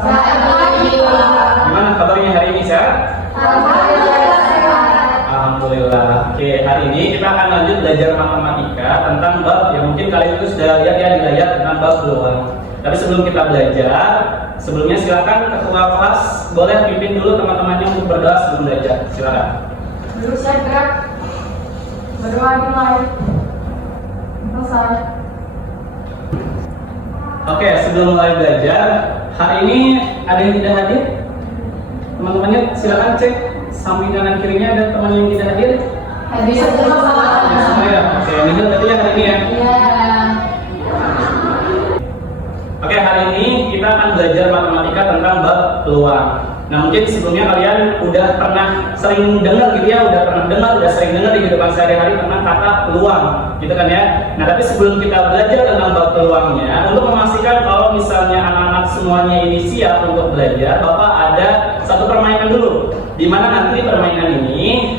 Gimana kabarnya hari ini, sehat? Alhamdulillah. Oke, hari ini kita akan lanjut belajar matematika tentang bab yang mungkin kalian itu sudah lihat ya di layar tentang bab peluang. Tapi sebelum kita belajar, sebelumnya silakan ketua kelas boleh pimpin dulu teman-temannya untuk berdoa sebelum belajar. Silakan. Dulu saya gerak berdoa dimulai. Selesai. Oke, sebelum mulai belajar, hari ini ada yang tidak hadir? Teman-temannya silakan cek samping kanan kirinya ada teman yang tidak hadir? Hadir semua. Semua ya. Oke, ini berarti ya hari ini ya. Iya. Oke, hari ini kita akan belajar matematika tentang bab peluang. Nah, mungkin sebelumnya kalian udah pernah sering dengar gitu ya, udah sering dengar di kehidupan sehari-hari tentang kata peluang, gitu kan ya. Nah, tapi sebelum kita belajar tentang bab peluangnya, untuk memastikan kalau misalnya anak-anak semuanya ini siap untuk belajar, Bapak ada satu permainan dulu, di mana nanti permainan ini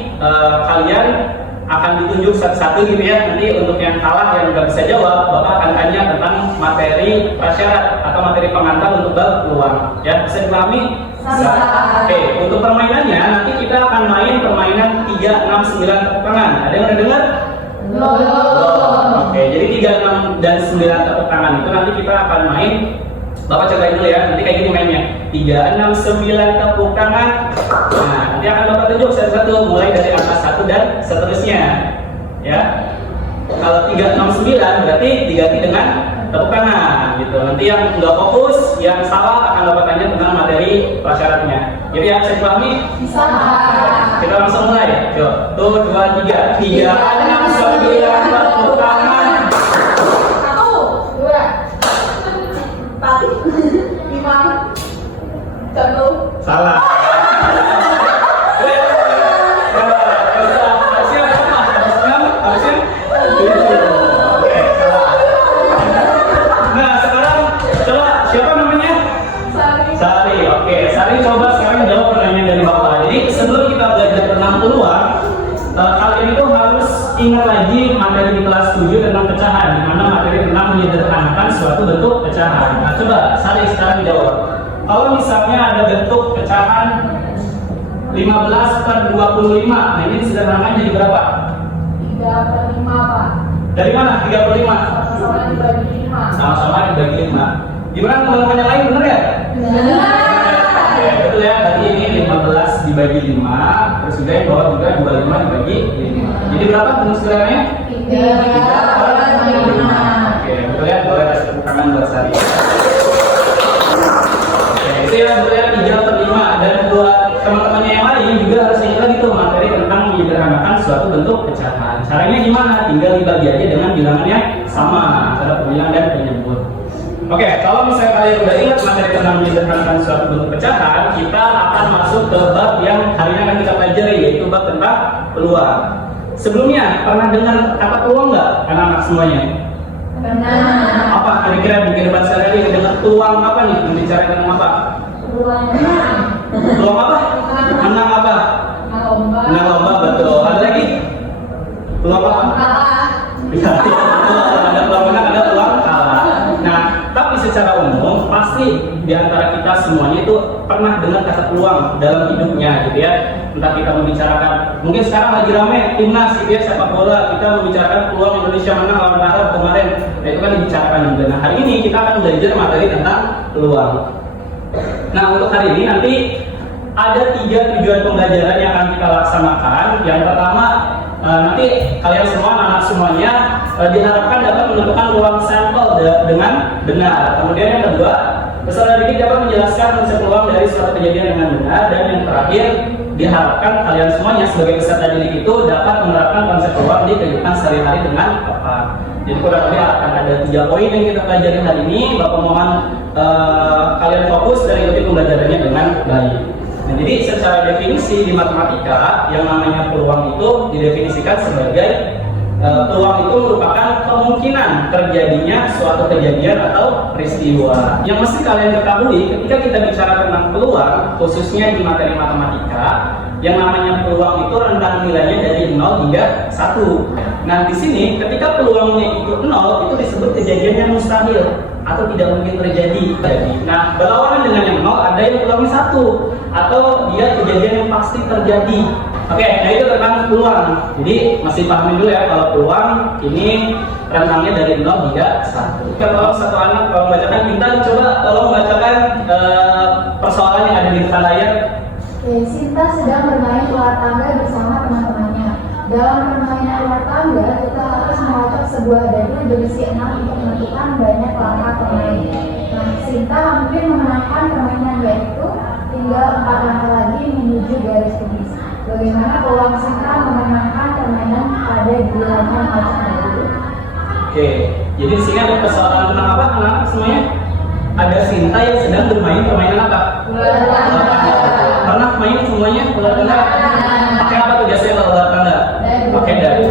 kalian akan ditunjuk satu-satu gitu ya. Nanti untuk yang kalah yang nggak bisa jawab, Bapak akan tanya tentang materi prasyarat atau materi pengantar untuk bab peluang. Ya, bisa dipahami? Bisa. Oke, untuk permainannya nanti kita akan main permainan 3, 6, 9 tepuk tangan. Ada yang udah dengar? Belum. Oke, jadi 3, 6, dan 9 tepuk tangan itu nanti kita akan main. Bapak cobain dulu ya, nanti kayak gini mainnya 3, 6, 9 tepuk tangan. Nah, nanti akan Bapak tunjuk satu-satu mulai dari angka 1 dan seterusnya. Ya. Kalau 3, 6, 9 berarti diganti dengan tepuk tangan gitu. Nanti yang nggak fokus, yang salah akan Bapak tanya tentang materi prasyaratnya. Jadi ya, bisa dipahami? Bisa. Kita langsung mulai. Yuk, 1, 2, 3. 3, 6, 9 tepuk tangan. 1, 2, 4, 5, 6. Salah. Nah, sekarang coba siapa namanya? Sari. Oke, Sari coba sekarang jawab pertanyaan dari Bapak. Jadi sebelum kita belajar tentang peluang, kalian itu harus ingat lagi materi di kelas 7 tentang pecahan, di mana materi tentang menyederhanakan suatu bentuk pecahan. Nah, coba Sari sekarang jawab. Kalau misalnya ada bentuk pecahan 15/25, nah ini disederhanakan jadi berapa? 3/5, Pak. Dari mana? 35? Sama-sama dibagi 5. Sama-sama dibagi 5. Gimana teman-teman yang lain, bener ya? Benar. Oke, betul ya, berarti ini 15 dibagi 5, terus juga yang bawah juga 25 dibagi 5. Jadi berapa bentuk sederhananya? 3/5. Oke, betul ya, boleh kasih tepuk tangan buat Sari. Oke, itu ya betul ya, 3/5. Dan buat teman-temannya yang lain juga harus ingat lagi tuh materi tentang menyederhanakan suatu bentuk pecahan. Caranya gimana? Tinggal dibagi aja dengan bilangan yang sama, cara pembilang dan penyebut. Oke, kalau misalnya kalian udah ingat materi tentang menyederhanakan suatu bentuk pecahan, kita akan masuk ke bab yang hari ini akan kita pelajari, yaitu bab tentang peluang. Sebelumnya, pernah dengar kata peluang nggak anak-anak semuanya? Benar. Apa kira-kira di kehidupan sehari-hari dengar peluang apa nih? Bicara tentang apa? Peluang apa? Menang apa? Menang lomba, betul. Ada lagi? Peluang apa? Ya, ada peluang menang, ada peluang kalah. Nah, tapi secara umum pasti di antara kita semuanya itu pernah dengar kata peluang dalam hidupnya gitu ya. Entah kita membicarakan, mungkin sekarang lagi rame timnas gitu ya, sepak bola, kita membicarakan peluang Indonesia menang lawan Arab kemarin. Nah, itu kan dibicarakan juga. Nah, hari ini kita akan belajar materi tentang peluang. Nah, untuk hari ini nanti ada 3 tujuan pembelajaran yang akan kita laksanakan. Yang pertama, nanti kalian semua, anak semuanya diharapkan dapat menentukan ruang sampel dengan benar. Kemudian yang kedua, peserta didik dapat menjelaskan konsep peluang dari suatu kejadian dengan benar. Dan yang terakhir, diharapkan kalian semuanya sebagai peserta didik itu dapat menerapkan konsep peluang di kehidupan sehari-hari dengan tepat. Jadi kurang lebih akan ada 3 poin yang kita pelajari hari ini. Bapak mohon kalian fokus dan ikuti pembelajarannya dengan baik. Nah, jadi secara definisi di matematika, yang namanya peluang itu didefinisikan sebagai peluang itu merupakan kemungkinan terjadinya suatu kejadian atau peristiwa. Yang mesti kalian ketahui ketika kita bicara tentang peluang, khususnya di materi matematika, yang namanya peluang itu rentang nilainya dari 0 hingga 1. Nah, di sini ketika peluangnya itu 0, itu disebut kejadian yang mustahil. atau tidak mungkin terjadi. Nah, berlawanan dengan yang nol, ada yang peluangnya 1 atau dia kejadian yang pasti terjadi. Oke, nah itu tentang peluang. Jadi masih pahamin dulu ya, kalau peluang ini rentangnya dari 0 hingga 1. Kalau satu anak kalau membacakan, Intan coba tolong bacakan persoalan yang ada di depan layar. Oke, Sinta sedang bermain ular tangga bersama teman-temannya. Dalam permainan ular tangga, kita harus mengocok sebuah dadu berisi 6 untuk menentukan banyak langkah pemain. Nah, Sinta hampir memenangkan permainan, yaitu tinggal 4 langkah lagi menuju garis finish. Bagaimana peluang Sinta memenangkan permainan pada gilirannya mengocok dadu? Oke, jadi di sini ada persoalan tentang apa anak-anak semuanya? Ada Sinta yang sedang bermain permainan apa? Ular tangga. Pernah main semuanya ular tangga? Pakai apa tuh biasanya kalau ular tangga? Pakai dadu.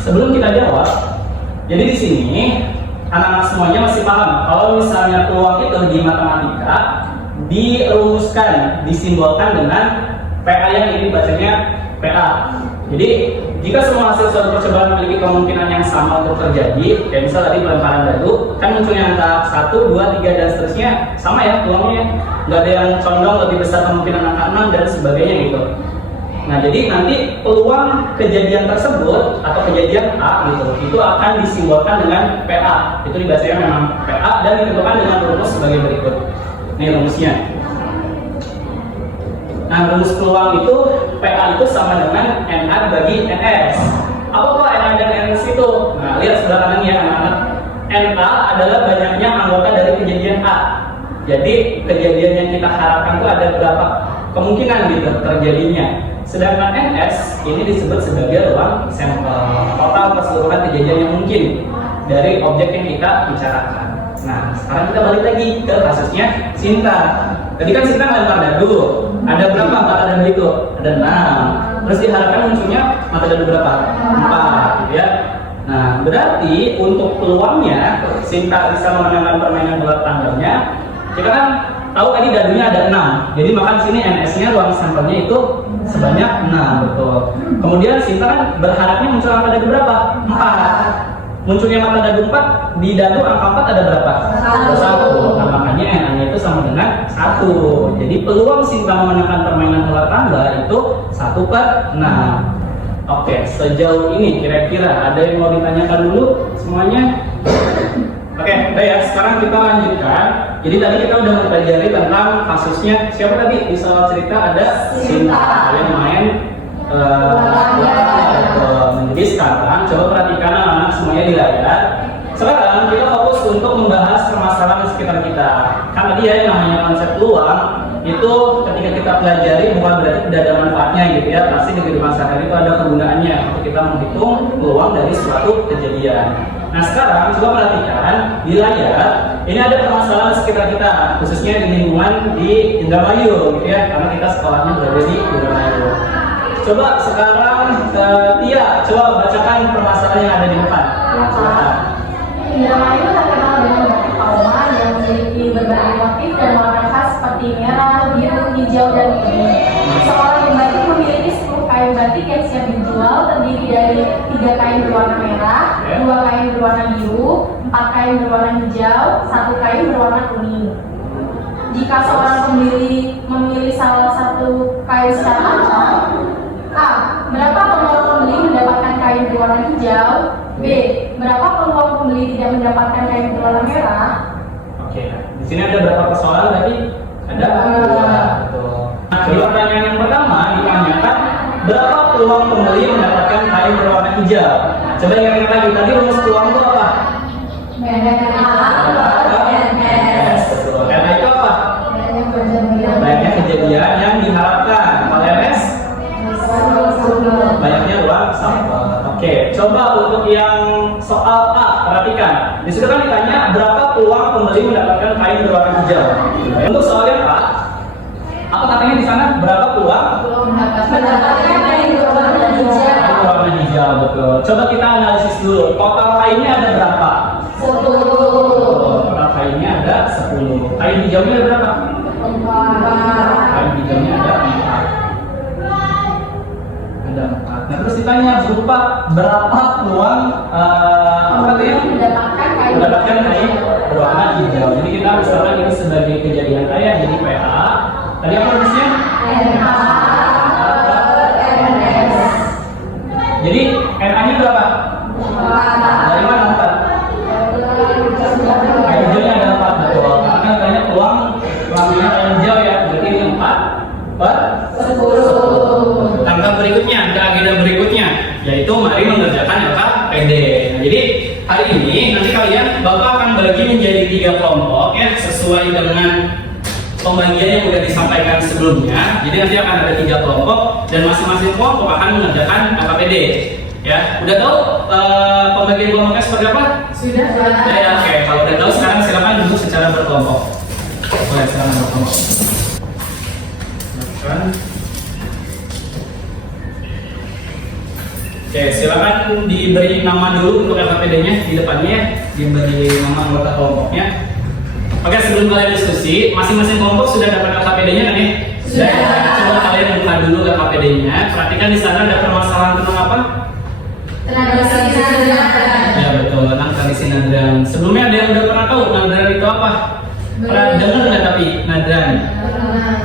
Sebelum kita jawab, jadi di sini anak-anak semuanya masih paham kalau misalnya peluang itu di matematika dirumuskan, disimbolkan dengan PA yang ini bacanya PA. Jadi jika semua hasil suatu percobaan memiliki kemungkinan yang sama untuk terjadi, kayak misal tadi pelemparan dadu, kan munculnya angka 1, 2, 3 dan seterusnya sama ya peluangnya, nggak ada yang condong lebih besar kemungkinan angka 6 dan sebagainya gitu. Nah jadi nanti peluang kejadian tersebut atau kejadian A gitu, itu akan disimbolkan dengan PA. Itu dibacanya memang PA dan ditentukan dengan rumus sebagai berikut. Ini rumusnya. Nah, rumus peluang itu PA itu sama dengan NA bagi NS. Apa kok NA dan NS itu? Nah, lihat sebelah kanan ya anak-anak. NA adalah banyaknya anggota dari kejadian A. Jadi kejadian yang kita harapkan itu ada berapa kemungkinan gitu terjadinya. Sedangkan NS ini disebut sebagai ruang sampel, total keseluruhan kejadian yang mungkin dari objek yang kita bicarakan. Nah, sekarang kita balik lagi ke kasusnya Sinta. Tadi kan Sinta ngelempar dadu. Ada berapa mata dadu itu? Ada 6. Terus diharapkan munculnya mata dadu berapa? 4, gitu ya. Nah, berarti untuk peluangnya Sinta bisa memenangkan permainan ular tangganya. Kita kan tahu tadi dadunya ada 6. Jadi maka di sini NS-nya ruang sampelnya itu sebanyak 6, betul. Kemudian Sinta kan berharapnya muncul angka dadu berapa? 4. Munculnya mata dadu 4, di dadu angka 4 ada berapa? 1. Nah, makanya NA-nya itu sama dengan 1. Jadi peluang Sinta memenangkan permainan ular tangga itu 1/6. Oke, sejauh ini kira-kira ada yang mau ditanyakan dulu semuanya? Oke, udah ya, sekarang kita lanjutkan. Jadi tadi kita udah mempelajari tentang kasusnya siapa tadi? Di soal cerita ada Sinta yang main jadi sekarang coba perhatikan anak-anak semuanya di layar. Sekarang kita fokus untuk membahas permasalahan di sekitar kita. Kan tadi ya yang namanya konsep peluang itu ketika kita pelajari bukan berarti tidak ada manfaatnya gitu ya. Pasti di kehidupan sehari-hari itu ada kegunaannya untuk kita menghitung peluang dari suatu kejadian. Nah sekarang coba perhatikan di layar. Ini ada permasalahan di sekitar kita, khususnya di lingkungan di Indramayu gitu ya. Karena kita sekolahnya berada di Indramayu. Coba sekarang Tia, coba bacakan permasalahan yang ada di depan. Indramayu terkenal dengan batik pauma yang memiliki berbagai motif dan warna khas seperti merah, biru, hijau, dan kuning. Seorang pembatik memiliki 10 kain batik yang siap dijual, terdiri dari 3 kain berwarna merah, 2 kain berwarna biru, 4 kain berwarna hijau, 1 kain berwarna kuning. Jika seorang pembeli memilih salah satu kain secara acak, A. Berapa peluang pembeli mendapatkan kain berwarna hijau? B. Berapa peluang pembeli tidak mendapatkan kain berwarna merah? Oke, di sini ada berapa persoalan tadi? Ada 2. Nah, di pertanyaan yang pertama ditanyakan berapa peluang pembeli mendapatkan kain berwarna hijau? Coba ingat lagi, tadi rumus peluang itu apa? Betul. Karena itu apa? Banyaknya kejadian yang diharapkan. Kalau MS? Banyaknya ruang sampel. Oke, coba untuk yang soal A, perhatikan. Di situ kan ditanya berapa peluang pembeli mendapatkan kain berwarna hijau. Untuk soal yang A, apa katanya di sana? Berapa peluang? Mendapatkan kain berwarna hijau. Berwarna hijau, betul. Coba kita analisis dulu. Total kainnya ada berapa? 10. Total kainnya ada 10. Kain hijaunya ada berapa? 4. Kain hijaunya ada 4. Ada 4. Nah terus ditanya berupa berapa peluang apa tadi? Mendapatkan kain mendapatkan kain berwarna hijau. Jadi kita misalkan ini sebagai kejadian A ya, jadi PA. Tadi apa rumusnya? Jadi NA-nya berapa? Dari mana 4? Kain hijaunya ada 4, betul. Karena kan banyak peluang peluangnya kain hijau ya. Berarti ini 4/10. Langkah berikutnya, ke agenda berikutnya, yaitu mari mengerjakan LKPD. Nah, jadi hari ini nanti kalian Bapak akan bagi menjadi 3 kelompok ya, sesuai dengan pembagian yang sudah disampaikan sebelumnya. Jadi nanti akan ada 3 kelompok dan masing-masing kelompok akan mengerjakan LKPD. Ya, udah tahu pembagian kelompoknya seperti apa? Sudah. Ya, oke. Kalau udah tahu sekarang silakan duduk secara berkelompok. Boleh sekarang berkelompok. Silakan. Oke, silakan diberi nama dulu untuk LKPD-nya di depannya ya. Diberi nama anggota kelompoknya. Oke, sebelum kalian diskusi, masing-masing kelompok sudah dapat LKPD-nya kan ya? Sudah. Coba kalian buka dulu LKPD-nya. Perhatikan di sana ada permasalahan tentang apa? Tradisi nadran. Ya betul, tentang tradisi nadran. Sebelumnya ada yang udah pernah tahu nadran itu apa? Pernah dengar nggak tapi nadran?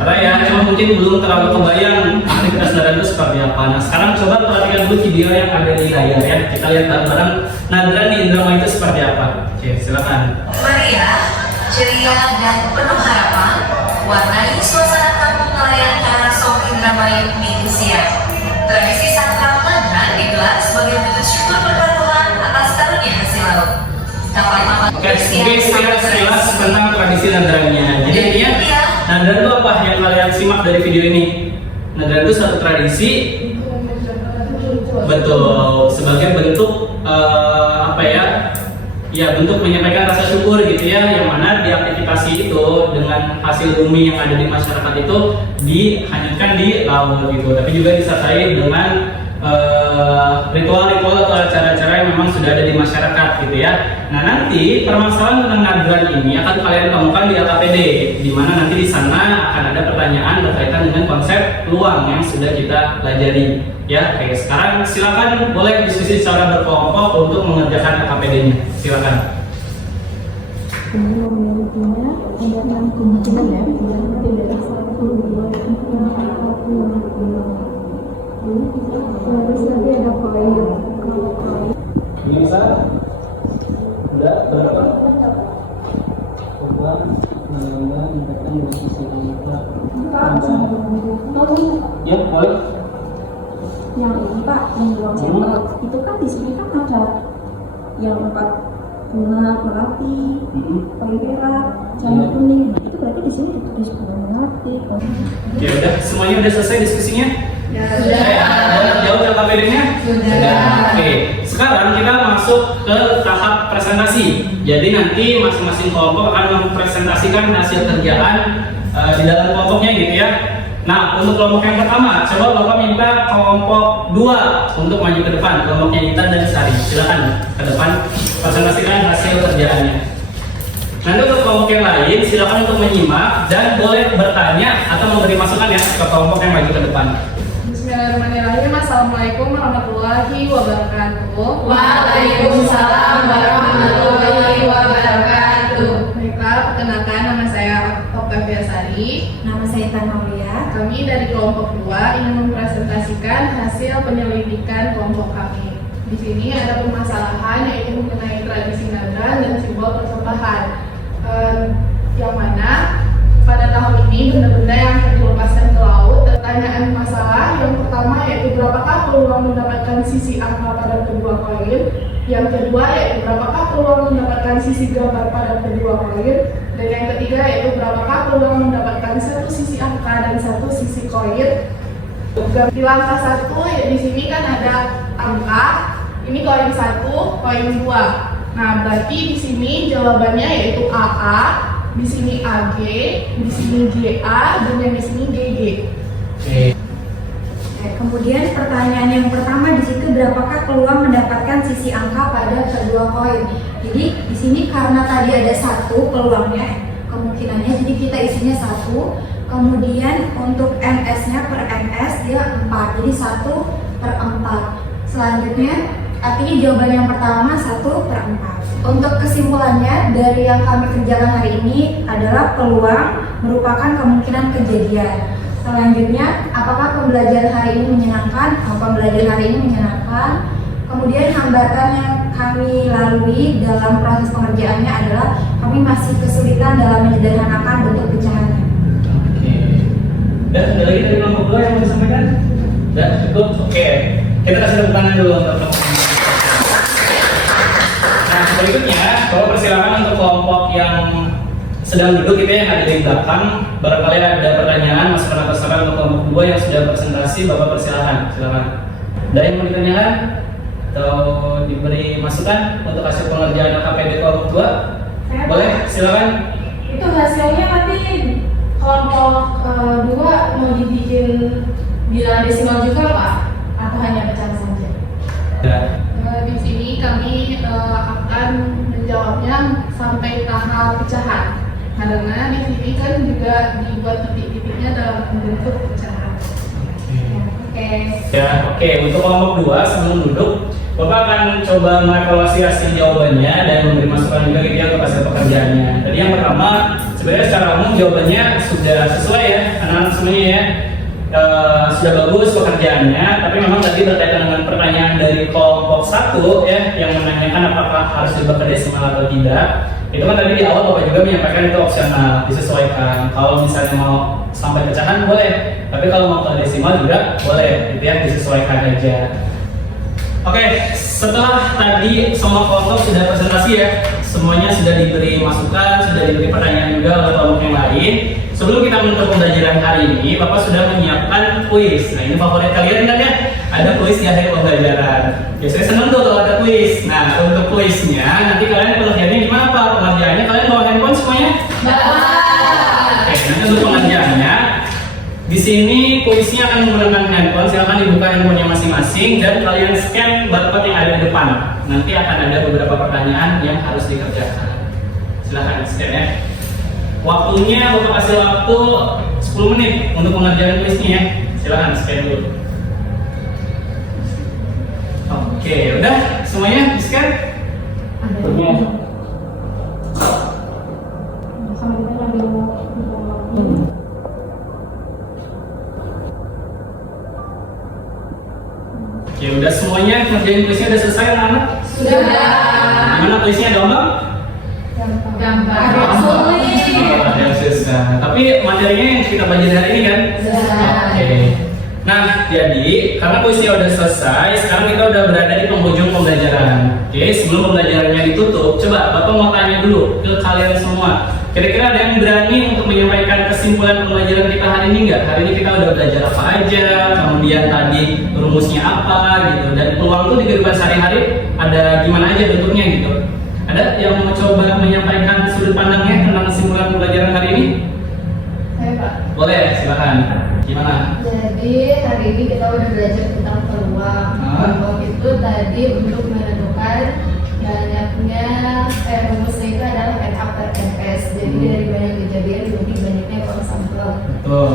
Karena ya cuma mungkin belum terlalu kebayang aktivitas nadran itu seperti apa. Nah sekarang coba perhatikan dulu video yang ada di layar ya. Kita lihat bareng-bareng nadran di Indramayu itu seperti apa. Oke, silakan. Meriah, ceria, dan penuh harapan, warnai suasana kampung nelayan Karasong Indramayu Minggu siang. Tradisi sangkal nadran digelar sebagai wujud syukur kepada Tuhan atas karunia hasil laut. Dapat Oke, mungkin sekilas tentang tradisi nadrannya. Jadi intinya nadran itu apa yang kalian simak dari video ini? Nadran itu suatu tradisi, betul, sebagai bentuk apa ya? Ya bentuk menyampaikan rasa syukur gitu ya, yang mana di aktivitas itu dengan hasil bumi yang ada di masyarakat itu dihanyutkan di laut gitu, tapi juga disertai dengan ritual-ritual atau acara-acara yang memang sudah ada di masyarakat gitu ya. Nah nanti permasalahan tentang nadran ini akan kalian temukan di LKPD, di mana nanti di sana akan ada pertanyaan berkaitan dengan konsep peluang yang sudah kita pelajari. Ya, oke. Sekarang silakan boleh diskusi secara berkelompok untuk mengerjakan LKPD-nya. Silakan. Memilikinya ada 6 kemungkinan ya, yang tidak 1, 2, 3, 4, 5. Terus nanti ada poin. Ini bisa? Udah berapa? Coba mendapatkan diskusi kita. Ya, boleh. Yang ini Pak, yang belum sampel, itu kan di sini kan ada yang 4 bunga melati, poin perak, jamur kuning. Itu berarti di sini ditulis bunga melati. Ya udah, semuanya udah selesai diskusinya? Ya, Sudah jauh LKPD-nya? Sudah. Oke, sekarang kita masuk ke tahap presentasi. Jadi nanti masing-masing kelompok akan mempresentasikan hasil kerjaan di dalam kelompoknya gitu ya. Nah, untuk kelompok yang pertama, coba Bapak minta kelompok 2 untuk maju ke depan, kelompoknya Intan dan Sari. Silakan ke depan presentasikan hasil kerjaannya. Nanti untuk kelompok yang lain, silakan untuk menyimak dan boleh bertanya atau memberi masukan ya ke kelompok yang maju ke depan. Bismillahirrahmanirrahim. Assalamualaikum warahmatullahi wabarakatuh. Waalaikumsalam warahmatullahi wabarakatuh. Baiklah, perkenalkan nama saya Oktavia Sari. Nama saya Tanaulia. Kami dari kelompok 2 ingin mempresentasikan hasil penyelidikan kelompok kami. Di sini ada permasalahan yaitu mengenai tradisi nadran dan simbol persembahan. Yang mana pada tahun ini benda-benda yang akan dilepaskan ke laut, pertanyaan masalah yang pertama yaitu berapakah peluang mendapatkan sisi angka pada kedua koin, yang kedua yaitu berapakah peluang mendapatkan sisi gambar pada kedua koin, dan yang ketiga yaitu berapakah peluang mendapatkan satu sisi angka dan satu sisi koin. Di langkah 1 ya, di sini kan ada angka, ini koin 1, koin 2. Nah, berarti di sini jawabannya yaitu AA, di sini AG, di sini GA, dan yang di sini GG. Oke. Kemudian pertanyaan yang pertama di situ, berapakah peluang mendapatkan sisi angka pada kedua koin? Jadi di sini karena tadi ada 1 peluangnya, kemungkinannya, jadi kita isinya 1. Kemudian untuk MS-nya per MS dia 4, jadi 1/4. Selanjutnya Artinya jawaban yang pertama 1/4. Untuk kesimpulannya dari yang kami kerjakan hari ini adalah peluang merupakan kemungkinan kejadian. Selanjutnya, apakah pembelajaran hari ini menyenangkan? Pembelajaran hari ini menyenangkan. Kemudian hambatan yang kami lalui dalam proses pengerjaannya adalah kami masih kesulitan dalam menyederhanakan bentuk pecahannya. Oke. Dan ada lagi dari kelompok 2 yang mau disampaikan? Dan cukup? Oke. Kita kasih tepuk tangan dulu untuk kelompok 2. Nah, berikutnya, Bapak persilakan untuk kelompok yang sedang duduk gitu ya, yang ada di belakang. Barangkali ada pertanyaan, masukan atau saran untuk kelompok 2 yang sudah presentasi, Bapak persilakan. Silakan. Ada yang mau ditanyakan? Atau diberi masukan untuk hasil pengerjaan KPD kelompok 2? Boleh, silakan. Itu hasilnya nanti kelompok 2 mau dibikin bilangan desimal juga Pak? Atau hanya pecahan saja? Ya. Di sini kami akan menjawabnya sampai tahap pecahan. Karena di sini kan juga dibuat titik-titiknya dalam bentuk pecahan. Oke. Ya, oke. Untuk kelompok 2 sebelum duduk, Bapak akan coba mengevaluasi hasil jawabannya dan memberi masukan juga gitu ya untuk hasil pekerjaannya. Tadi yang pertama, sebenarnya secara umum jawabannya sudah sesuai ya, anak-anak semuanya ya. Sudah bagus pekerjaannya, tapi memang tadi berkaitan dengan pertanyaan dari kelompok 1 ya, yang menanyakan apakah harus diubah ke desimal atau tidak. Itu kan tadi di awal Bapak juga menyampaikan itu opsional, disesuaikan. Kalau misalnya mau sampai pecahan boleh, tapi kalau mau ke desimal juga boleh, itu ya disesuaikan aja. Oke, setelah tadi semua kelompok sudah presentasi ya, semuanya sudah diberi masukan, sudah diberi pertanyaan juga oleh kelompok yang lain. Sebelum kita menutup pembelajaran hari ini, Bapak sudah menyiapkan kuis. Nah, ini favorit kalian kan ya? Ada kuis di akhir pembelajaran. Biasanya seneng tuh kalau ada kuis. Nah, untuk kuisnya nanti kalian pengerjaannya gimana Pak? Pengerjaannya kalian bawa handphone semuanya? Oke, nanti untuk pengerjaannya di sini kuisnya akan menggunakan handphone. Silakan dibuka handphonenya masing-masing dan kalian scan barcode yang ada di depan. Nanti akan ada beberapa pertanyaan yang harus dikerjakan. Silakan scan ya. Waktunya Bapak kasih waktu 10 menit untuk pengerjaan kuisnya ya. Silakan scan dulu. Oke, udah semuanya di scan? Oke, udah semuanya ngerjain kuisnya udah selesai anak-anak? Sudah. Gimana kuisnya gampang? Gambar. Ada yang susah. Tapi materinya yang kita belajar hari ini kan? Oke. Nah, jadi karena kuisnya udah selesai, sekarang kita udah berada di penghujung pembelajaran. Oke, sebelum pembelajarannya ditutup, coba Bapak mau tanya dulu ke kalian semua. Kira-kira ada yang berani untuk menyampaikan kesimpulan pembelajaran kita hari ini nggak? Hari ini kita udah belajar apa aja, kemudian tadi rumusnya apa gitu, dan peluang tuh di kehidupan sehari-hari ada gimana aja bentuknya gitu. Ada yang mau coba menyampaikan sudut pandangnya tentang kesimpulan pembelajaran hari ini? Saya Pak. Boleh, silakan. Gimana? Jadi hari ini kita udah belajar tentang peluang. Peluang itu tadi untuk menentukan banyaknya rumusnya itu adalah N after NS. Jadi dari banyak kejadian lebih banyaknya peluang sampel. Betul.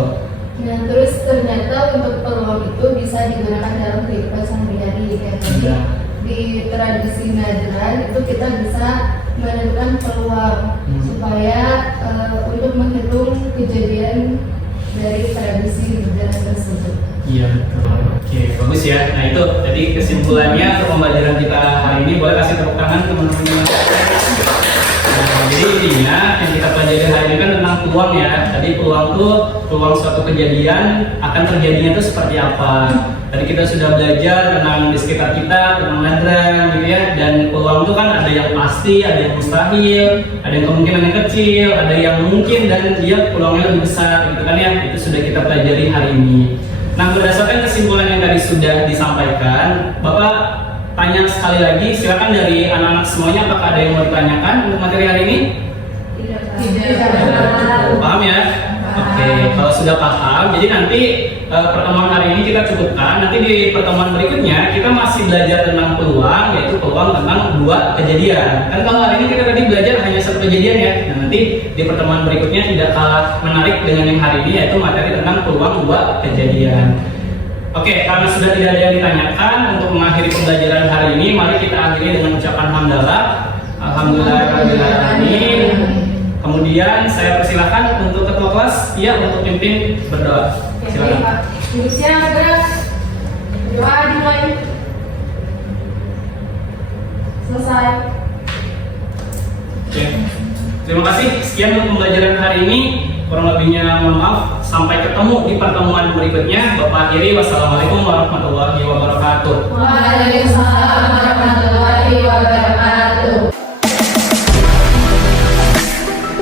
Nah terus ternyata untuk peluang itu bisa digunakan dalam kehidupan sehari-hari kayak tadi Ya. di tradisi Nadran itu kita bisa menentukan peluang supaya untuk menghitung kejadian dari tradisi Nadran tersebut. Iya betul. Oke, bagus ya. Nah itu jadi kesimpulannya untuk pembelajaran kita hari ini. Boleh kasih tepuk tangan teman-teman. Nah, jadi intinya yang kita pelajari hari ini kan tentang peluang ya. Tadi peluang tuh peluang suatu kejadian akan terjadinya itu seperti apa. Tadi kita sudah belajar tentang di sekitar kita, tentang Nadran gitu ya. Dan peluang itu kan ada yang pasti, ada yang mustahil, ada yang kemungkinannya kecil, ada yang mungkin dan dia peluangnya lebih besar gitu kan ya. Itu sudah kita pelajari hari ini. Nah, berdasarkan kesimpulan yang tadi sudah disampaikan, Bapak tanya sekali lagi, silakan dari anak-anak semuanya apakah ada yang mau ditanyakan untuk materi hari ini? Tidak. Paham ya? Oke, kalau sudah paham, jadi nanti pertemuan hari ini kita cukupkan. Nanti di pertemuan berikutnya kita masih belajar tentang peluang, yaitu peluang tentang dua kejadian. Kan kalau hari ini kita tadi belajar hanya satu kejadian ya. Nah, nanti di pertemuan berikutnya tidak kalah menarik dengan yang hari ini, yaitu materi tentang peluang dua kejadian. Oke, karena sudah tidak ada yang ditanyakan, untuk mengakhiri pembelajaran hari ini, mari kita akhiri dengan ucapan hamdalah. Alhamdulillahirabbil alamin. Kemudian saya persilakan untuk ketua kelas, untuk pimpin berdoa. Silakan. Pak. Duduknya gerak. Doa dimulai. Selesai. Oke. Terima kasih. Sekian untuk pembelajaran hari ini. Kurang lebihnya mohon maaf. Sampai ketemu di pertemuan berikutnya. Bapak akhiri. Wassalamualaikum warahmatullahi wabarakatuh. Waalaikumsalam warahmatullahi wabarakatuh.